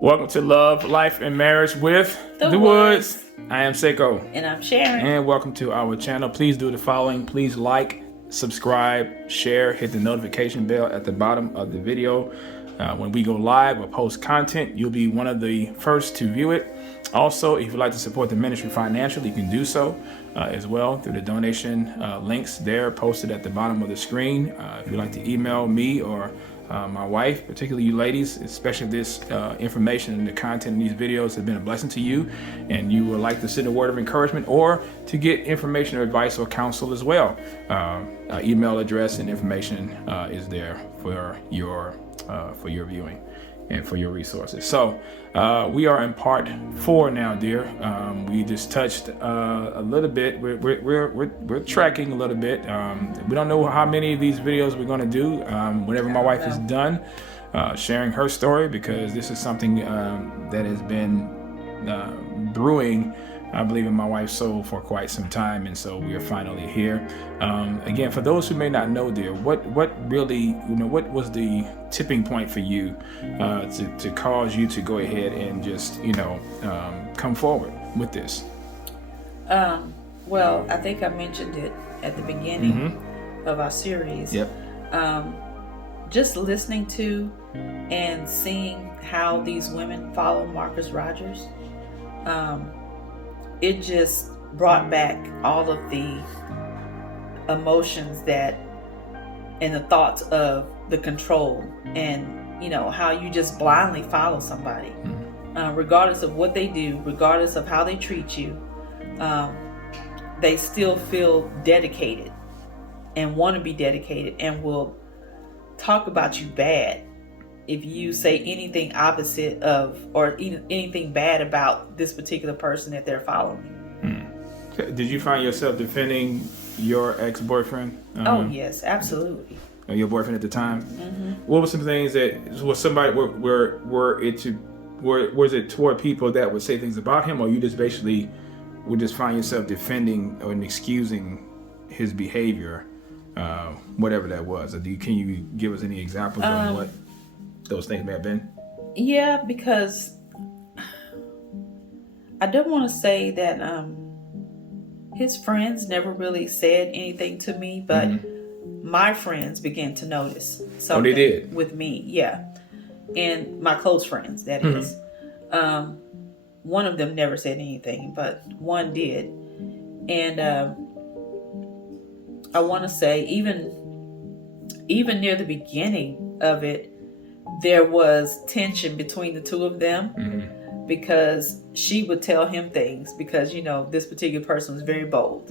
Welcome to Love, Life, and Marriage with The Woods. I am Seiko. And I'm Sharon. And welcome to our channel. Please do the following. Please like, subscribe, share, hit the notification bell at the bottom of the video. When we go live or post content, you'll be one of the first to view it. Also, if you'd like to support the ministry financially, you can do so as well through the donation links there posted at the bottom of the screen. If you'd like to email me or my wife, particularly you ladies, especially if this information and the content in these videos have been a blessing to you and you would like to send a word of encouragement or to get information or advice or counsel as well, email address and information is there for your viewing and for your resources. So we are in part 4 now, dear. We just touched a little bit. We're tracking a little bit. We don't know how many of these videos we're going to do. Whenever my wife is done sharing her story, because this is something that has been brewing, I believe, in my wife's soul for quite some time, and so we are finally here. Again, for those who may not know, dear, what really, what was the tipping point for you to cause you to go ahead and just, come forward with this? Well, I think I mentioned it at the beginning of our series. Yep. Just listening to and seeing how these women follow Marcus Rogers. It just brought back all of the emotions and the thoughts of the control and, how you just blindly follow somebody, regardless of what they do, regardless of how they treat you. They still feel dedicated and want to be dedicated and will talk about you bad if you say anything opposite of or anything bad about this particular person that they're following. Did you find yourself defending your ex-boyfriend? Oh yes, absolutely. Your boyfriend at the time. What were some things that was somebody was it toward people that would say things about him, or you just basically would just find yourself defending or excusing his behavior, whatever that was? Or can you give us any examples of what those things may have been? Yeah, because I don't want to say that his friends never really said anything to me, but my friends began to notice something. They did? With me, yeah. And my close friends, that is. One of them never said anything, but one did. And I want to say even near the beginning of it, there was tension between the two of them because she would tell him things because, this particular person was very bold.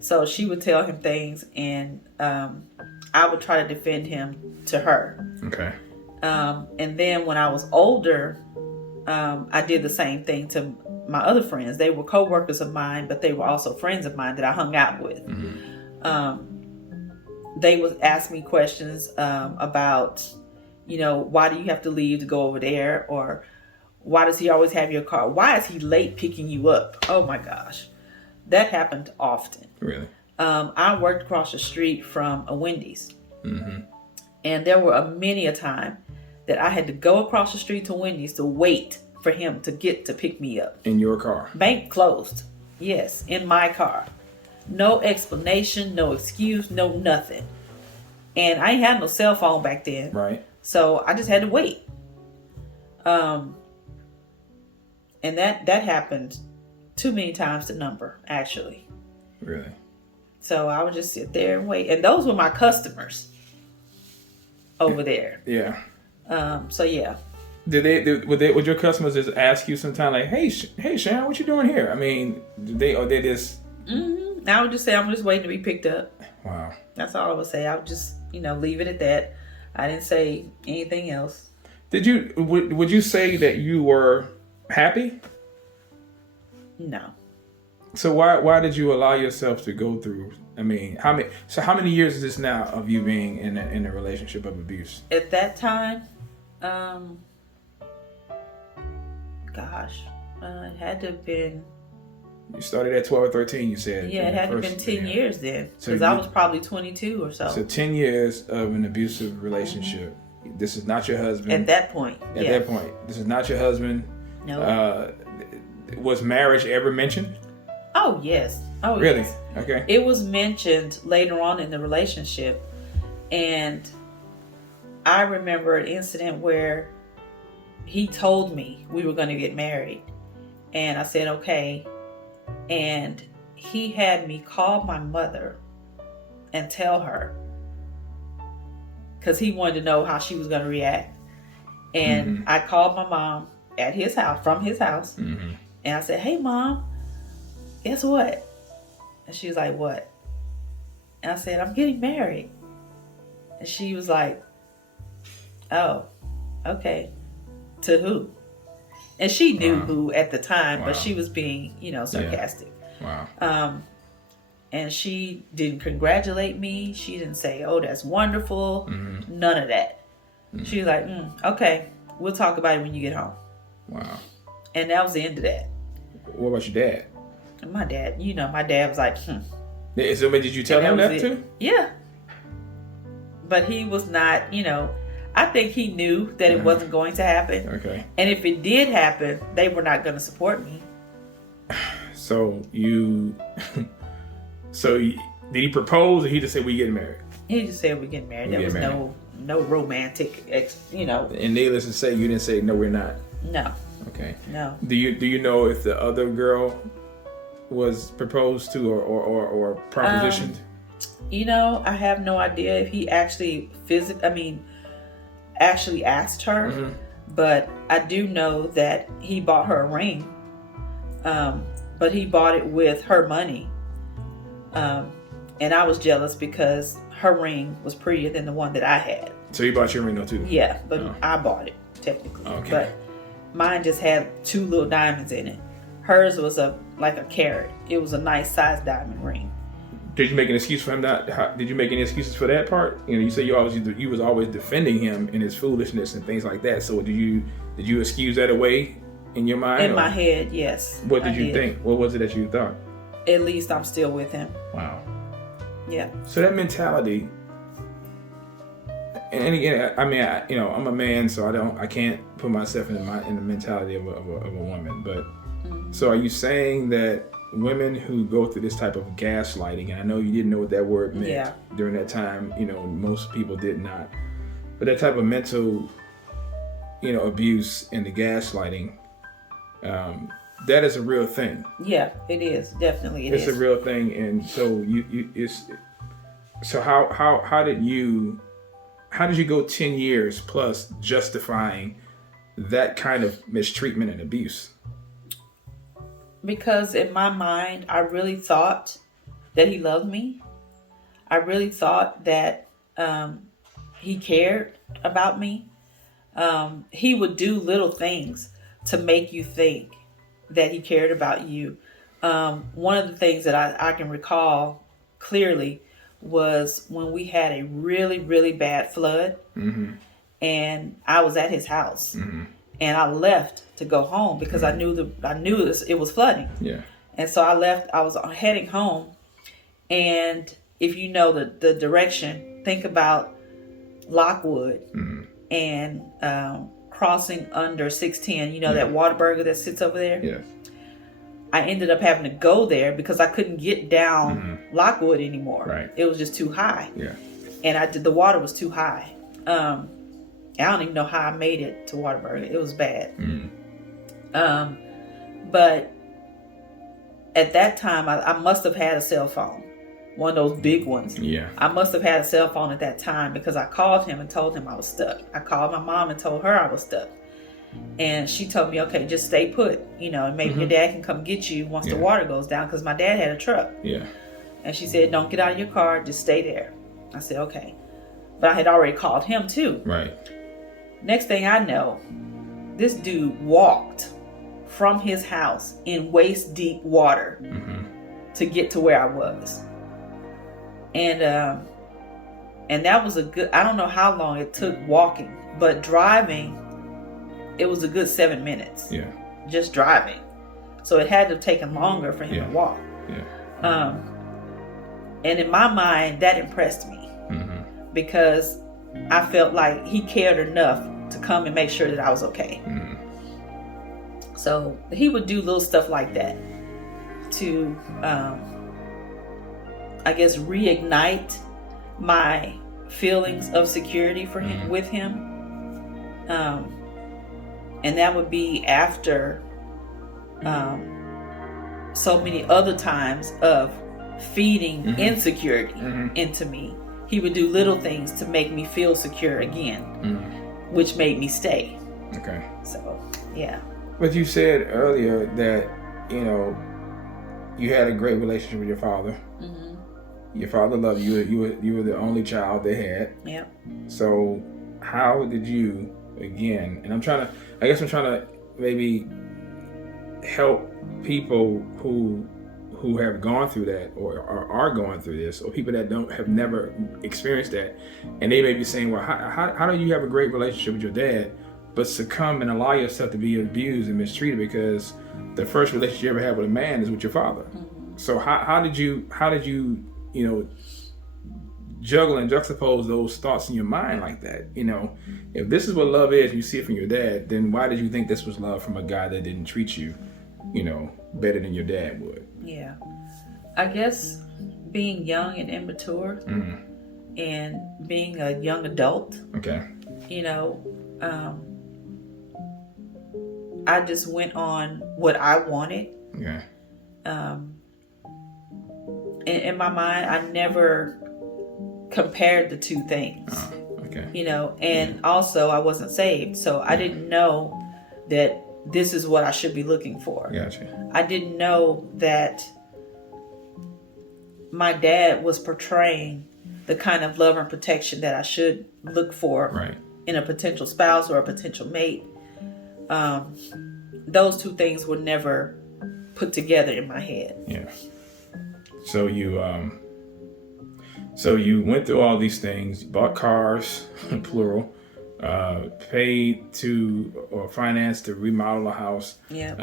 So she would tell him things and I would try to defend him to her. Okay. And then when I was older, I did the same thing to my other friends. They were co-workers of mine, but they were also friends of mine that I hung out with. They would ask me questions about, why do you have to leave to go over there? Or why does he always have your car? Why is he late picking you up? Oh my gosh. That happened often. Really? I worked across the street from a Wendy's. And there were many a time that I had to go across the street to Wendy's to wait for him to get to pick me up. In your car? Bank closed. Yes, in my car. No explanation, no excuse, no nothing. And I ain't had no cell phone back then. Right. So I just had to wait. And that happened too many times to number, actually. Really? So I would just sit there and wait. And those were my customers over there. Yeah. So yeah. Would your customers just ask you sometime like, hey Sharon, what you doing here? I mean, they just? I would just say I'm just waiting to be picked up. Wow. That's all I would say. I would just leave it at that. I didn't say anything else. Would you say that you were happy? No. So why did you allow yourself to go through? I mean, how many years is this now of you being in a relationship of abuse? At that time, it had to have been. You started at 12 or 13, you said. Yeah, it had to have been 10 years then, because I was probably 22 or so. So 10 years of an abusive relationship. This is not your husband. At that point. At that point, this is not your husband. No. Was marriage ever mentioned? Oh, yes. Oh, really? Yes. Okay. It was mentioned later on in the relationship. And I remember an incident where he told me we were going to get married. And I said, okay. And he had me call my mother and tell her, because he wanted to know how she was going to react. And I called my mom at his house, from his house. And I said, hey, Mom, guess what? And she was like, what? And I said, I'm getting married. And she was like, oh, okay. To who? And she knew who at the time, but she was being, sarcastic. Wow. And she didn't congratulate me. She didn't say, oh, that's wonderful. None of that. She was like, okay, we'll talk about it when you get home. Wow. And that was the end of that. What about your dad? My dad, my dad was like, So did you tell him that too? Yeah. But he was not, I think he knew that it wasn't going to happen. Okay. And if it did happen, they were not going to support me. So did he propose, or he just said we getting married? He just said we're getting married. There was no romantic, And needless to say, you didn't say no, we're not. No. Okay. No. Do you know if the other girl was proposed to or propositioned? I have no idea if he actually actually asked her. But I do know that he bought her a ring. But he bought it with her money. And I was jealous because her ring was prettier than the one that I had. So you bought your ring though too? Yeah, but I bought it technically. Okay. But mine just had 2 little diamonds in it. Hers was like a carat. It was a nice size diamond ring. Did you make an excuse for him did you make any excuses for that part? You said you was always defending him in his foolishness and things like that. So did you excuse that away in your mind? In my head, yes. What did you think? What was it that you thought? At least I'm still with him. Wow. Yeah. So that mentality, and again, I'm a man, so I can't put myself in the mentality of a woman. But so are you saying that women who go through this type of gaslighting, and I know you didn't know what that word meant during that time, most people did not, but that type of mental, abuse and the gaslighting, that is a real thing. Yeah, it is. Definitely, it's a real thing. And so how did you go 10 years plus justifying that kind of mistreatment and abuse? Because in my mind, I really thought that he loved me. I really thought that he cared about me. He would do little things to make you think that he cared about you. One of the things that I can recall clearly was when we had a really, really bad flood. And I was at his house. And I left to go home because I knew it was flooding. Yeah. And so I left. I was heading home, and if you know the direction, think about Lockwood and crossing under 610. That Whataburger that sits over there. Yeah. I ended up having to go there because I couldn't get down Lockwood anymore. Right. It was just too high. Yeah. And the water was too high. I don't even know how I made it to Whataburger. It was bad. But at that time, I must have had a cell phone, one of those big ones. Yeah. I must have had a cell phone at that time because I called him and told him I was stuck. I called my mom and told her I was stuck. And she told me, okay, just stay put, and maybe your dad can come get you once the water goes down, because my dad had a truck. Yeah. And she said, don't get out of your car, just stay there. I said, okay. But I had already called him too. Right. Next thing I know, this dude walked from his house in waist deep water to get to where I was. And that was I don't know how long it took walking, but driving, it was a good 7 minutes. Yeah. Just driving. So it had to have taken longer for him to walk. Yeah. And in my mind, that impressed me because I felt like he cared enough to come and make sure that I was okay. So he would do little stuff like that to, I guess, reignite my feelings of security for him, with him. And that would be after so many other times of feeding insecurity into me. He would do little things to make me feel secure again, which made me stay. Okay. So, yeah. But you said earlier that, you know, you had a great relationship with your father. Your father loved you. You were the only child they had. Yep. So how did you, again, and I'm trying to maybe help people who have gone through that or are going through this, or people that have never experienced that, and they may be saying, well, how do you have a great relationship with your dad but succumb and allow yourself to be abused and mistreated, because the first relationship you ever had with a man is with your father. So how did you you know, juggle and juxtapose those thoughts in your mind like that? You know, if this is what love is, you see it from your dad, then why did you think this was love from a guy that didn't treat you, you know, better than your dad would? Yeah. I guess being young and immature and being a young adult, you know, I just went on what I wanted. Okay. In my mind, I never compared the two things. Okay. You know, and also I wasn't saved, so I didn't know that this is what I should be looking for. Gotcha. I didn't know that my dad was portraying the kind of love and protection that I should look for in a potential spouse or a potential mate. Those two things were never put together in my head. Yeah. So you went through all these things, bought cars, plural, paid to or financed to remodel a house. Yeah.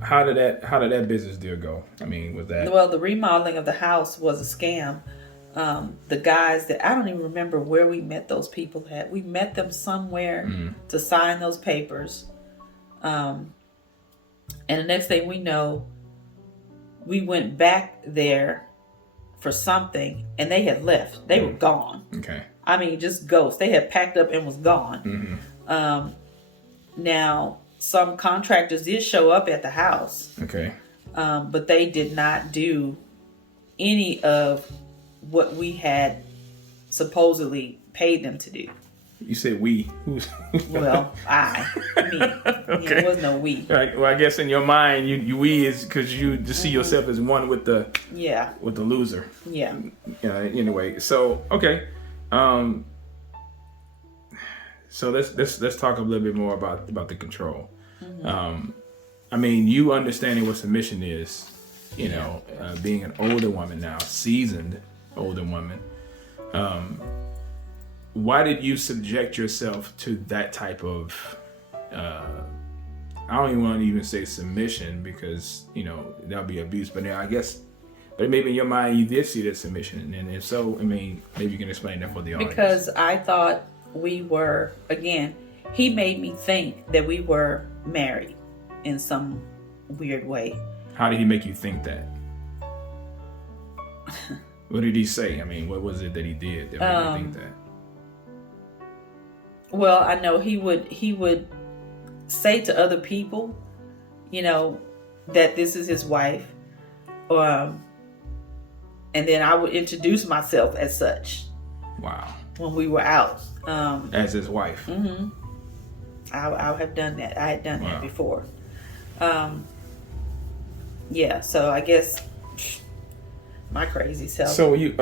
How did that business deal go? I mean, with that. Well, the remodeling of the house was a scam. The guys that I don't even remember where we met those people at. We met them somewhere to sign those papers. And the next thing we know, we went back there for something and they had left. They were gone. Okay. I mean, just ghosts. They had packed up and was gone. Now, some contractors did show up at the house. Okay. But they did not do any of what we had supposedly paid them to do. You said we. Who's? Well, me. Okay. There was no we. Right. Well, I guess in your mind, you we is because you just see yourself as one with the with the loser. Yeah. In a way. So okay. So let's talk a little bit more about the control. I mean, you understanding what submission is. You know, being an older woman now, seasoned older woman. Why did you subject yourself to that type of, I don't even want to even say submission because, you know, that'll be abuse. But now I guess, but maybe in your mind you did see that submission. And if so, I mean, maybe you can explain that for the audience. Because I thought we were, again, he made me think that we were married in some weird way. How did he make you think that? What did he say? I mean, what was it that he did that made you think that? Well, I know he would say to other people, you know, that this is his wife, and then I would introduce myself as such. Wow. When we were out, as his wife. Mm-hmm. I have done that. I had done that before. Yeah. So I guess my crazy self. So you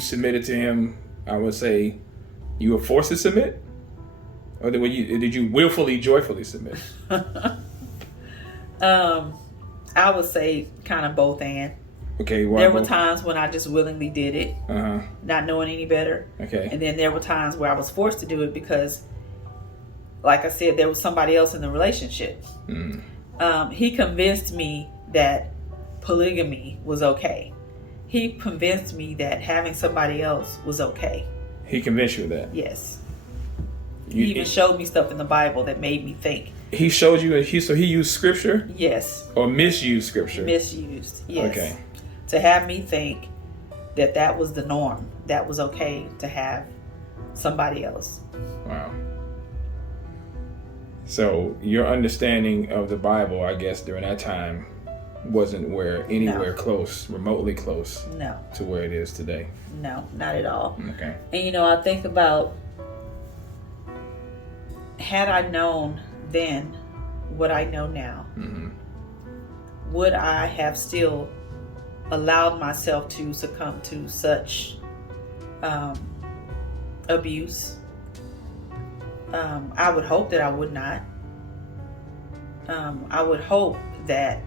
submitted to him. I would say. You were forced to submit? Or did you willfully, joyfully submit? I would say kind of both and. Okay, why there both? were times when I just willingly did it, not knowing any better. Okay. And then there were times where I was forced to do it because, like I said, there was somebody else in the relationship. He convinced me that polygamy was okay. He convinced me that having somebody else was okay. He convinced you of that? Yes. He even showed me stuff in the Bible that made me think. He showed you, so he used scripture? Yes. Or misused scripture? Misused, yes. Okay. To have me think that was the norm. That was okay to have somebody else. Wow. So your understanding of the Bible, I guess, during that time wasn't anywhere close, remotely close to where it is today. No, not at all. Okay. And I think about, had I known then what I know now, would I have still allowed myself to succumb to such abuse? I would hope that I would not. I would hope that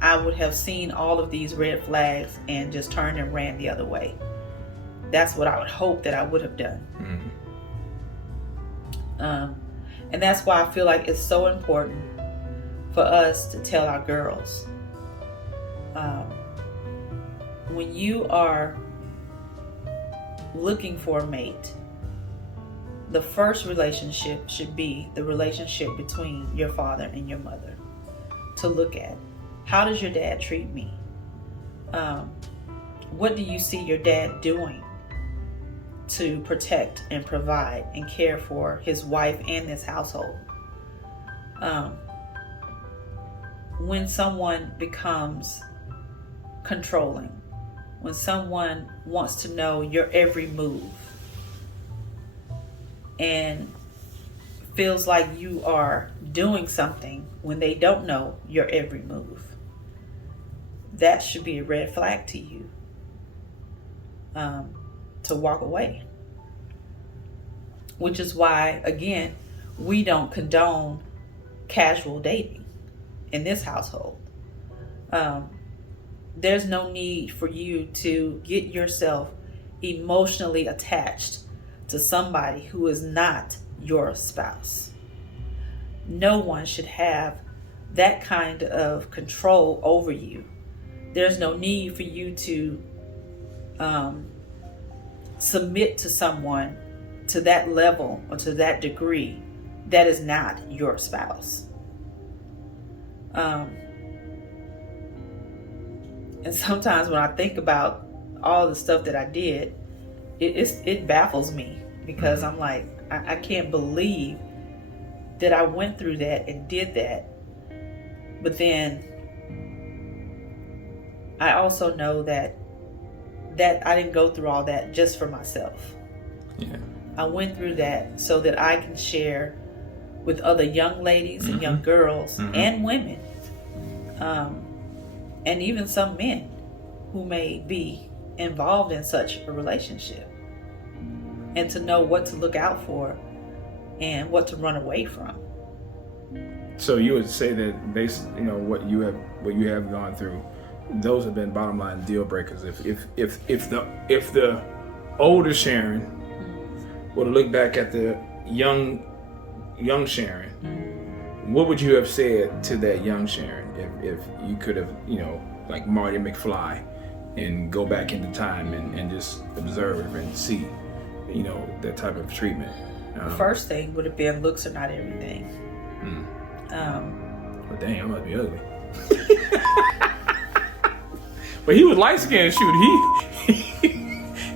I would have seen all of these red flags and just turned and ran the other way. That's what I would hope that I would have done. And that's why I feel like it's so important for us to tell our girls, when you are looking for a mate, the first relationship should be the relationship between your father and your mother. To look at, how does your dad treat me? What do you see your dad doing to protect and provide and care for his wife and this household? When someone becomes controlling, when someone wants to know your every move and feels like you are doing something when they don't know your every move, that should be a red flag to you, to walk away. Which is why, again, we don't condone casual dating in this household. There's no need for you to get yourself emotionally attached to somebody who is not your spouse. No one should have that kind of control over you. There's no need for you to submit to someone to that level or to that degree that is not your spouse. And sometimes when I think about all the stuff that I did, it baffles me, because I'm like, I can't believe that I went through that and did that. But then I also know that I didn't go through all that just for myself. Yeah. I went through that so that I can share with other young ladies and young girls and women, and even some men who may be involved in such a relationship, and to know what to look out for and what to run away from. So you would say that based, what you have gone through, those have been bottom line deal breakers. If the older Sharon were to look back at the young Sharon, what would you have said to that young Sharon if you could have, like Marty McFly, and go back into time and just observe and see, that type of treatment? The first thing would have been, looks are not everything. Well, dang, I must be ugly. But he was light skinned. Shoot,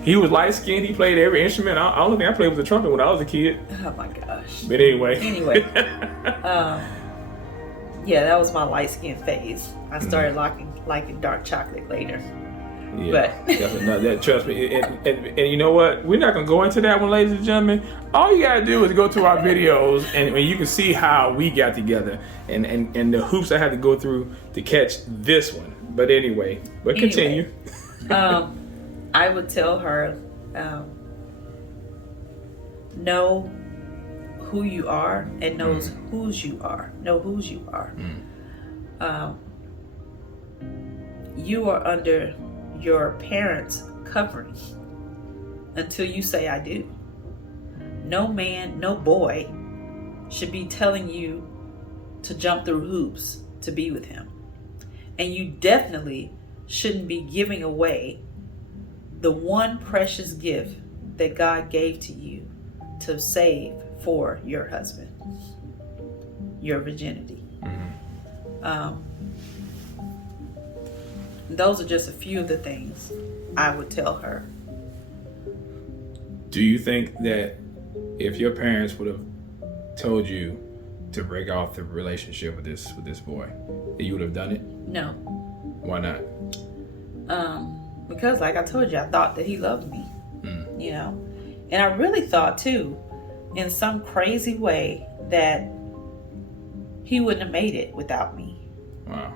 he was light skinned. He played every instrument. I don't think I played with the trumpet when I was a kid. Oh my gosh. But anyway. Yeah, that was my light skin phase. I started liking dark chocolate later. Yeah, but trust me. And you know what? We're not gonna go into that one, ladies and gentlemen. All you gotta do is go to our videos, and you can see how we got together and the hoops I had to go through to catch this one. But anyway, continue. I would tell her, know who you are and knows whose you are. Know whose you are. You are under your parents' covering until you say I do. No man, no boy should be telling you to jump through hoops to be with him. And you definitely shouldn't be giving away the one precious gift that God gave to you to save for your husband, your virginity. Those are just a few of the things I would tell her. Do you think that if your parents would have told you to break off the relationship with this boy, that you would have done it? No. Why not? Because like I told you, I thought that he loved me. You know? And I really thought too, in some crazy way, that he wouldn't have made it without me. Wow.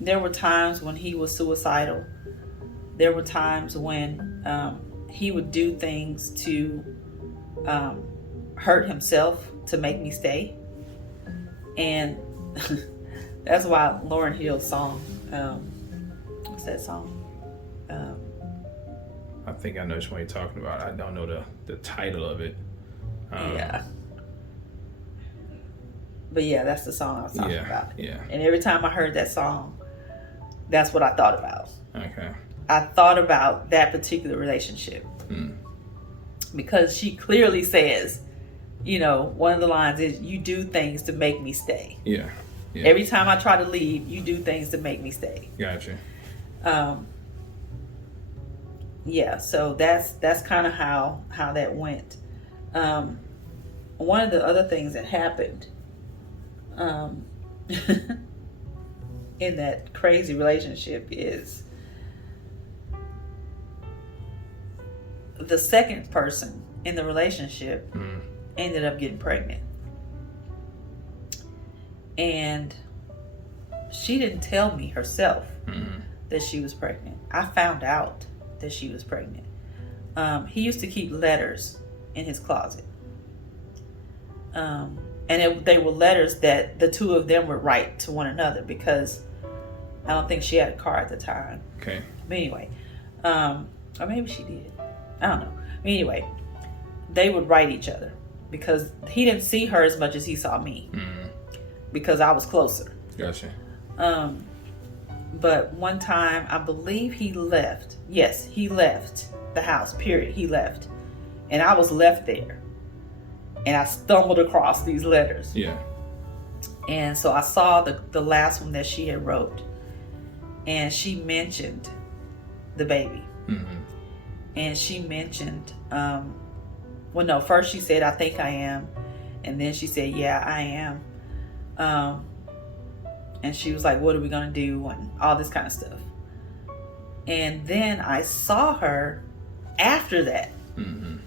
There were times when he was suicidal. There were times when he would do things to hurt himself to make me stay. And that's why Lauryn Hill's song, what's that song? I think I know which one you're talking about. I don't know the title of it. Yeah. But yeah, that's the song I was talking about. Yeah. And every time I heard that song, that's what I thought about. Okay. I thought about that particular relationship. Because she clearly says, you know, one of the lines is, you do things to make me stay. Yeah. Every time I try to leave, you do things to make me stay. Gotcha. Yeah, so that's kind of how that went. One of the other things that happened in that crazy relationship is the second person in the relationship ended up getting pregnant. And she didn't tell me herself that she was pregnant. I found out that she was pregnant. He used to keep letters in his closet. And they were letters that the two of them would write to one another, because I don't think she had a car at the time. Okay. But anyway, or maybe she did. I don't know. But anyway, they would write each other because he didn't see her as much as he saw me because I was closer. Gotcha. But one time, I believe he left. Yes, he left the house, period. He left. And I was left there. And I stumbled across these letters. Yeah. And so I saw the last one that she had wrote. And she mentioned the baby. And she mentioned, well, no, first she said, I think I am. And then she said, yeah, I am. And she was like, what are we going to do? And all this kind of stuff. And then I saw her after that. And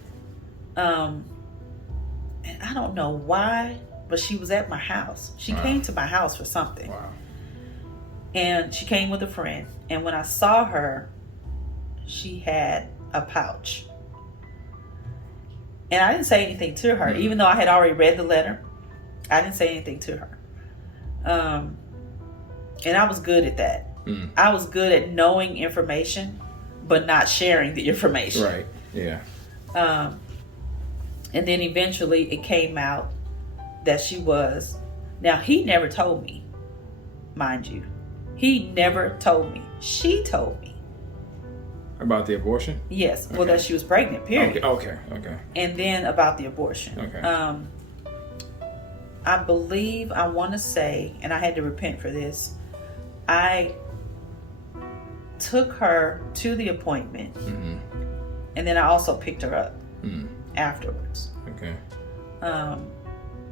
I don't know why, but she was at my house. She came to my house for something. Wow. And she came with a friend. And when I saw her, she had a pouch. And I didn't say anything to her, even though I had already read the letter. I didn't say anything to her. And I was good at that. I was good at knowing information, but not sharing the information. Right. Yeah. And then eventually it came out that she was. Now, he never told me, mind you. He never told me. She told me. About the abortion? Yes. Okay. Well, that she was pregnant, period. Okay. And then about the abortion. Okay. I believe, I want to say, and I had to repent for this, I took her to the appointment, and then I also picked her up afterwards. Okay. Now,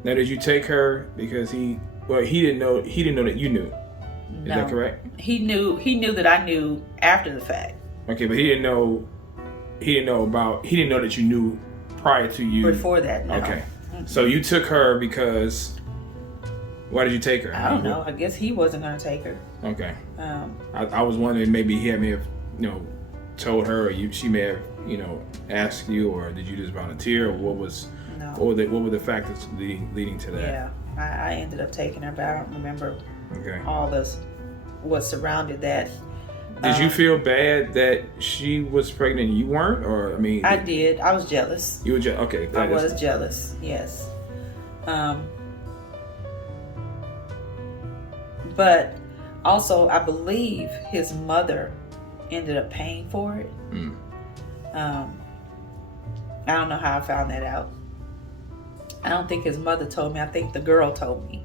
did you take her because he didn't know that you knew? Is that correct? He knew that I knew after the fact. Okay, but he didn't know that you knew prior to you. Before that, no. Okay. So you took her because, why did you take her? I don't know. I guess he wasn't going to take her. Okay. I was wondering, maybe he may have, told her, or she may have, asked you, or did you just volunteer, or what was, No. what were the factors leading to that? Yeah, I ended up taking her, but I don't remember Okay. all what surrounded that. Did you feel bad that she was pregnant and you weren't, or I did. I was jealous. You were jealous. Okay. I was jealous. Yes. But also, I believe his mother ended up paying for it. I don't know how I found that out. I don't think his mother told me. I think the girl told me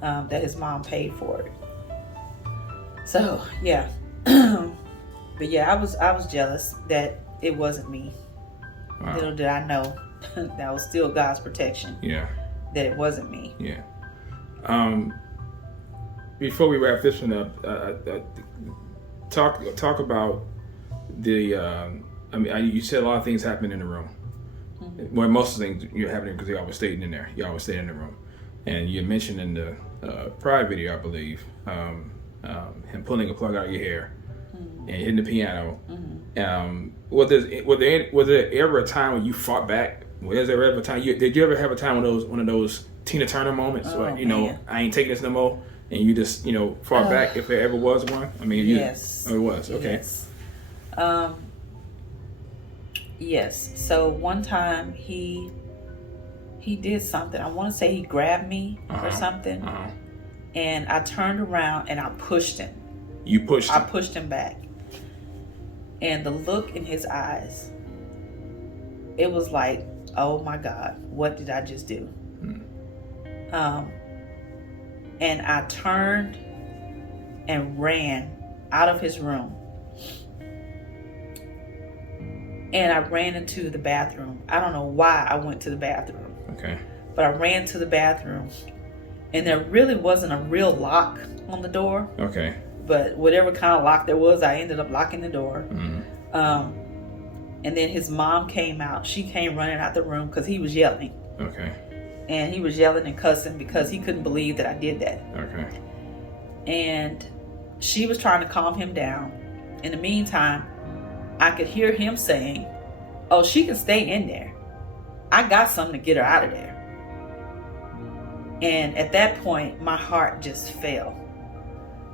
that his mom paid for it. So yeah, but yeah, I was jealous that it wasn't me. Wow. Little did I know that was still God's protection. Yeah. That it wasn't me. Yeah. Before we wrap this one up, talk about the. You said a lot of things happened in the room. Mm-hmm. Well, most of the things you're happening because y'all was staying in there. Y'all was staying in the room, and you mentioned in the prior video, I believe, him pulling a plug out of your hair and hitting the piano. Mm-hmm. Was there ever a time when you fought back? Was there ever a time? Did you ever have a time one of those Tina Turner moments where I ain't taking this no more, and you just fought back if there ever was one? I mean, yes, it was okay. Yes. Yes. So one time he did something. I want to say he grabbed me or something, and I turned around and I pushed him. You pushed him? I pushed him back, and the look in his eyes, it was like, oh my God, what did I just do? And I turned and ran out of his room. And I ran into the bathroom. I don't know why I went to the bathroom. Okay. But I ran to the bathroom. And there really wasn't a real lock on the door. Okay. But whatever kind of lock there was, I ended up locking the door. Mm-hmm. And then his mom came out. She came running out the room because he was yelling. Okay. And he was yelling and cussing because he couldn't believe that I did that. Okay. And she was trying to calm him down. In the meantime, I could hear him saying, oh, she can stay in there. I got something to get her out of there. And at that point, my heart just fell.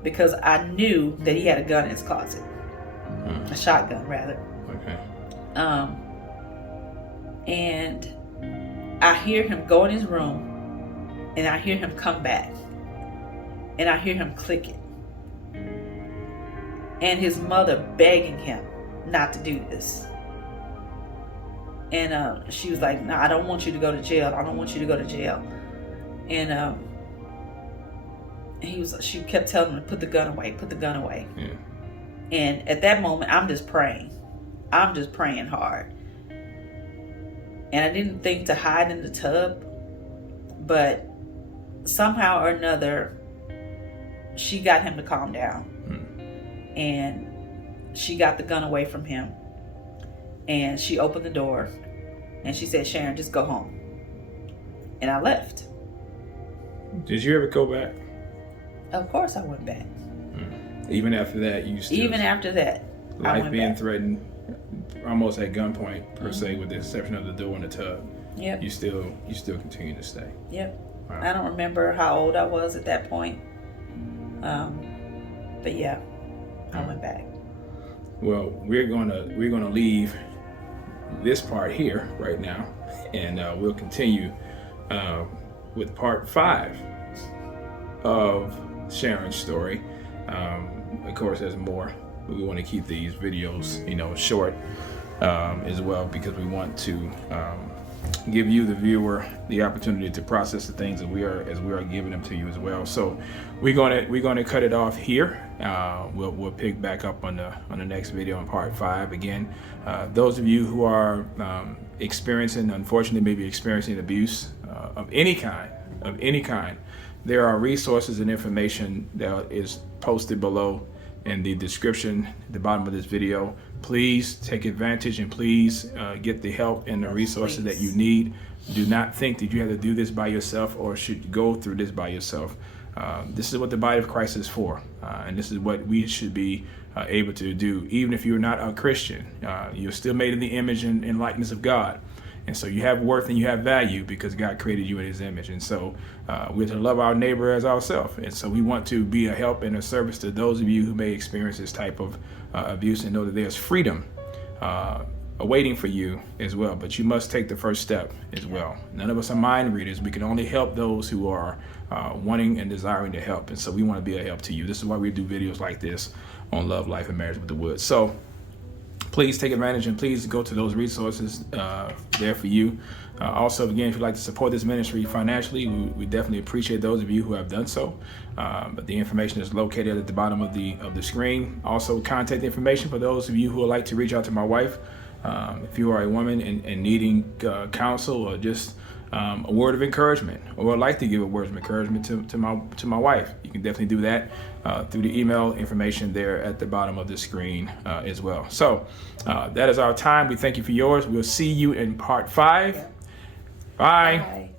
Because I knew that he had a gun in his closet. A shotgun, rather. Okay. And I hear him go in his room, and I hear him come back, and I hear him click it, and his mother begging him not to do this. And she was like, no, I don't want you to go to jail. I don't want you to go to jail. And she kept telling him to put the gun away, put the gun away. Yeah. And at that moment, I'm just praying. I'm just praying hard. And I didn't think to hide in the tub, but somehow or another, she got him to calm down. And she got the gun away from him. And she opened the door and she said, Sharon, just go home. And I left. Did you ever go back? Of course I went back. Even after that, you still... Even after that, I life went being back. Threatened, almost at gunpoint, per se, with the exception of the door in the tub. Yep. You still continue to stay. Yep. Wow. I don't remember how old I was at that point. But yeah, I went back. Well, we're gonna leave this part here right now, and we'll continue with part 5 of Sharon's story. Of course, there's more. We want to keep these videos, short as well, because we want to give you, the viewer, the opportunity to process the things as we are giving them to you as well. So we're gonna cut it off here. We'll pick back up on the next video on part 5. Again, those of you who are unfortunately maybe experiencing abuse of any kind, there are resources and information that is posted below in the description at the bottom of this video. Please take advantage and please get the help and the resources that you need. Do not think that you have to do this by yourself or should go through this by yourself. This is what the body of Christ is for, and this is what we should be able to do. Even if you're not a Christian, you're still made in the image and likeness of God. And so you have worth and you have value because God created you in his image. And so we're to love our neighbor as ourselves. And so we want to be a help and a service to those of you who may experience this type of abuse, and know that there's freedom awaiting for you as well. But you must take the first step as well. None of us are mind readers. We can only help those who are wanting and desiring to help. And so we want to be a help to you. This is why we do videos like this on love, life, and marriage with the Woods. So please take advantage and please go to those resources there for you. Also, again, if you'd like to support this ministry financially, we definitely appreciate those of you who have done so. But the information is located at the bottom of the screen. Also, contact information for those of you who would like to reach out to my wife. If you are a woman and needing counsel or just a word of encouragement, or would like to give a word of encouragement to my wife, you can definitely do that through the email information there at the bottom of the screen as well. So that is our time. We thank you for yours. We'll see you in part 5. Bye. Bye.